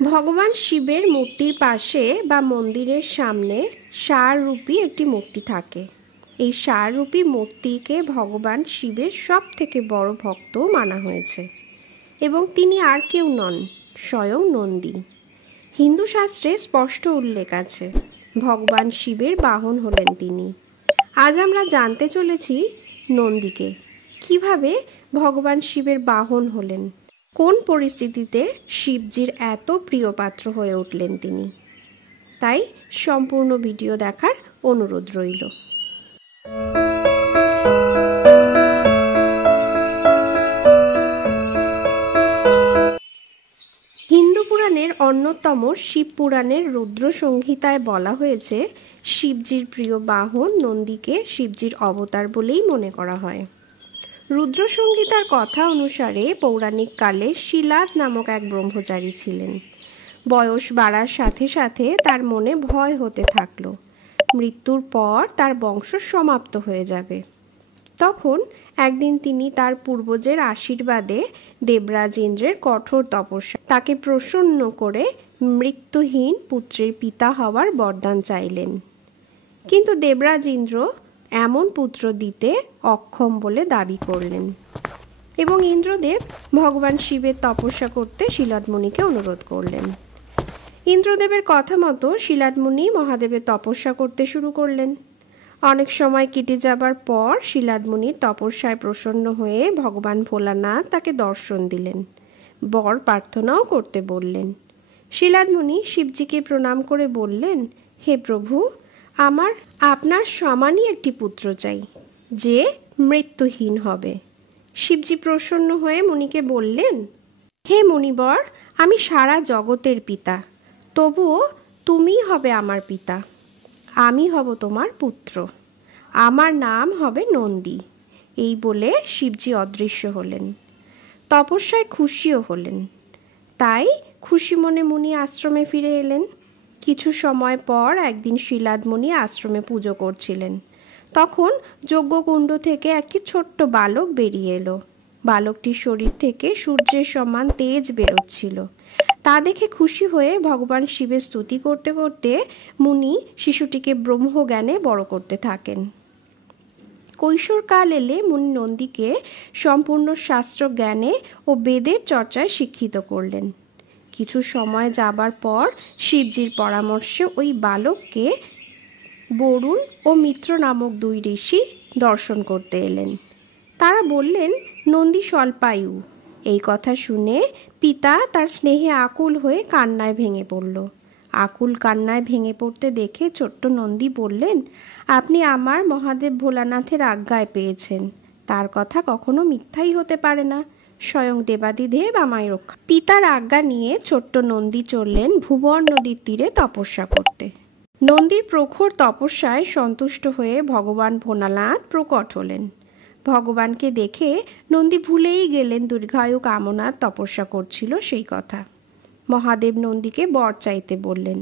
ভগবান শিবের মূর্তির পাশে বা মন্দিরের সামনে ষাঁড়রূপী একটি মূর্তি থাকে। এই ষাঁড়রূপী মূর্তিকে ভগবান শিবের সবথেকে বড় ভক্ত মানা হয়েছে এবং তিনি আর কেউ নন, স্বয়ং নন্দী। হিন্দু শাস্ত্রে স্পষ্ট উল্লেখ আছে ভগবান শিবের বাহন হলেন তিনি। আজ আমরা জানতে চলেছি নন্দীকে, কিভাবে ভগবান শিবের বাহন হলেন, কোন পরিস্থিতিতে শিবজির এত প্রিয় পাত্র হয়ে উঠলেন তিনি। তাই সম্পূর্ণ ভিডিও দেখার অনুরোধ রইল। হিন্দু পুরাণের অন্যতম শিব পুরাণের রুদ্র সংহিতায় বলা হয়েছে শিবজির প্রিয় বাহন নন্দীকে শিবজির অবতার বলেই মনে করা হয়। রুদ্র সংহিতার কথা অনুসারে পৌরাণিক কালে শিলাদ নামক এক ব্রহ্মচারী ছিলেন। বয়স বাড়ার সাথে সাথে তার মনে ভয় হতে থাকলো, মৃত্যুর পর তার বংশ সমাপ্ত হয়ে যাবে। তখন একদিন তিনি তার পূর্বজের আশীর্বাদে দেবরাজ ইন্দ্রের কঠোর তপস্যা তাকে প্রসন্ন করে মৃত্যুহীন পুত্রের পিতা হওয়ার বরদান চাইলেন। কিন্তু দেবরাজ ইন্দ্র এমন পুত্র দিতে অক্ষম বলে দাবি করলেন এবং ইন্দ্রদেব ভগবান শিবের তপস্যা করতে শিলাদমুনিকে অনুরোধ করলেন। ইন্দ্রদেবের কথা মতো শিলাদমুনি মহাদেবের তপস্যা করতে শুরু করলেন। অনেক সময় কেটে যাবার পর শিলাদমুনির তপস্যায় প্রসন্ন হয়ে ভগবান ভোলানাথ তাকে দর্শন দিলেন, বর প্রার্থনাও করতে বললেন। শিলাদমুনি শিবজিকে প্রণাম করে বললেন, হে প্রভু, আমার আপনার সমানই একটি পুত্র চাই, যে মৃত্যুহীন হবে। শিবজি প্রসন্ন হয়ে মুনিকে বললেন, হে মুনিবর, আমি সারা জগতের পিতা, তবুও তুমিই হবে আমার পিতা। আমি হব তোমার পুত্র, আমার নাম হবে নন্দী। এই বলে শিবজি অদৃশ্য হলেন। তপস্যায় খুশিও হলেন। তাই খুশি মনে মুনি আশ্রমে ফিরে এলেন। কিছু সময় পর একদিন শিলাদমুনি আশ্রমে পুজো করছিলেন। তখন যজ্ঞকুণ্ড থেকে একটি ছোট্ট বালক বেরিয়ে এলো। বালকটির শরীর থেকে সূর্যের সমান তেজ বেরোচ্ছিল। তা দেখে খুশি হয়ে ভগবান শিবের স্তুতি করতে করতে মুনি শিশুটিকে ব্রহ্মজ্ঞানে বড় করতে থাকেন। কৈশোরকাল এলে মুনি নন্দীকে সম্পূর্ণ শাস্ত্র জ্ঞানে ও বেদের চর্চায় শিক্ষিত করলেন। কিছু সময় যাবার পর শিবজির পরামর্শে ওই বালককে বরুণ ও মিত্র নামক দুই ঋষি দর্শন করতে এলেন। তারা বললেন, নন্দী স্বল্পায়ু। এই কথা শুনে পিতা তার স্নেহে আকুল হয়ে কান্নায় ভেঙে পড়ল। আকুল কান্নায় ভেঙে পড়তে দেখে ছোট্ট নন্দী বললেন, আপনি আমার মহাদেব ভোলানাথের আজ্ঞায় পেয়েছেন, তার কথা কখনো মিথ্যাই হতে পারে না। স্বয়ং দেবাদিদেব আমায় রক্ষা। পিতার আজ্ঞা নিয়ে ছোট্ট নন্দী চললেন ভুবন নদীর তীরে তপস্যা করতে। নন্দীর প্রখর তপস্যায় সন্তুষ্ট হয়ে ভগবান ভোলানাথ প্রকট হলেন। ভগবানকে দেখে নন্দী ভুলেই গেলেন দীর্ঘায়ু কামনার তপস্যা করছিল সেই কথা। মহাদেব নন্দীকে বর চাইতে বললেন।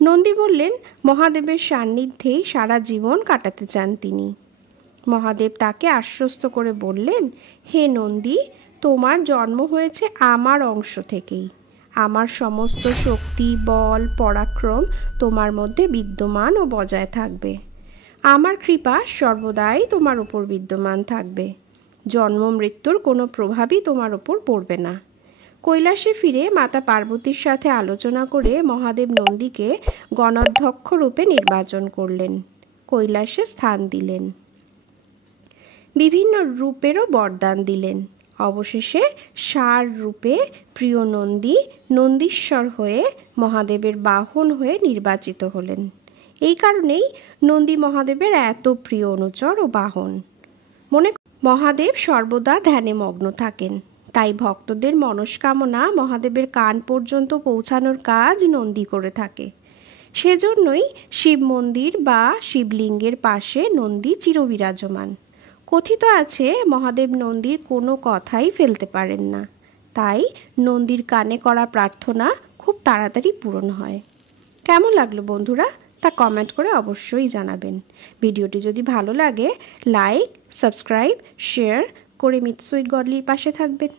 নন্দী বললেন, মহাদেবের সান্নিধ্যেই সারা জীবন কাটাতে চান তিনি। মহাদেব তাকে আশ্বস্ত করে বললেন, হে নন্দী, তোমার জন্ম হয়েছে আমার অংশ থেকেই। আমার সমস্ত শক্তি, বল, পরাক্রম তোমার মধ্যে বিদ্যমান ও বজায় থাকবে। আমার কৃপা সর্বদাই তোমার উপর বিদ্যমান থাকবে। জন্ম মৃত্যুর কোনো প্রভাবই তোমার উপর পড়বে না। কৈলাসে ফিরে মাতা পার্বতীর সাথে আলোচনা করে মহাদেব নন্দীকে গণাধ্যক্ষ রূপে নির্বাচন করলেন, কৈলাসে স্থান দিলেন, বিভিন্ন রূপেরও বরদান দিলেন। অবশেষে ষাঁড় রূপে প্রিয় নন্দী নন্দীশ্বর হয়ে মহাদেবের বাহন হয়ে নির্বাচিত হলেন। এই কারণেই নন্দী মহাদেবের এত প্রিয় অনুচর ও বাহন। মহাদেব সর্বদা ধ্যানে মগ্ন থাকেন, তাই ভক্তদের মনস্কামনা মহাদেবের কান পর্যন্ত পৌঁছানোর কাজ নন্দী করে থাকে। সেজন্যই শিব মন্দির বা শিবলিঙ্গের পাশে নন্দী চিরবিরাজমান। কথিত আছে মহাদেব নন্দীর কোনো কথাই ফেলতে পারেন না, তাই নন্দীর কানে করা প্রার্থনা খুব তাড়াতাড়ি পূরণ হয়। কেমন লাগলো বন্ধুরা, তা কমেন্ট করে অবশ্যই জানাবেন। ভিডিওটি যদি ভালো লাগে লাইক, সাবস্ক্রাইব, শেয়ার করে মিথ সুইট গডলির পাশে থাকবেন।